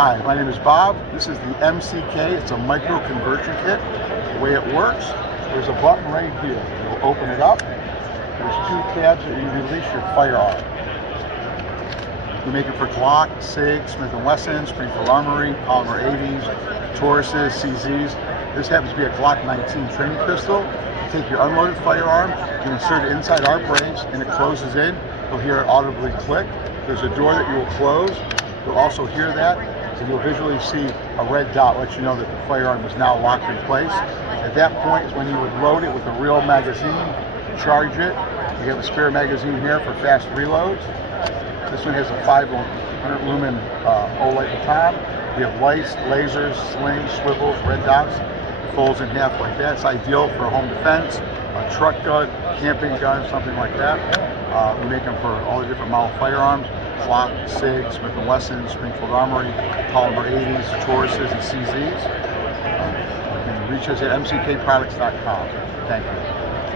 Hi, my name is Bob. This is the MCK. It's a micro conversion kit. The way it works, there's a button right here. You'll open it up. There's two tabs that you release your firearm. We make it for Glock, SIG, Smith & Wesson, Springfield Armory, Polymer 80s, Tauruses, CZs. This happens to be a Glock 19 training pistol. You take your unloaded firearm, you insert it inside our brace, and it closes in. You'll hear it audibly click. There's a door that you will close. You'll also hear that, and you'll visually see a red dot let you know that the firearm is now locked in place. At that point is when you would load it with a real magazine, charge it. You have a spare magazine here for fast reloads. This one has a 500 lumen OLED baton. We have lights, lasers, slings, swivels, red dots. It folds in half like that. It's ideal for home defense, a truck gun, camping gun, something like that. We make them for all the different model firearms: Glock, SIG, Smith & Wesson, Springfield Armory, Polymer 80s, Tauruses, and CZs. You can reach us at mckproducts.com. Thank you.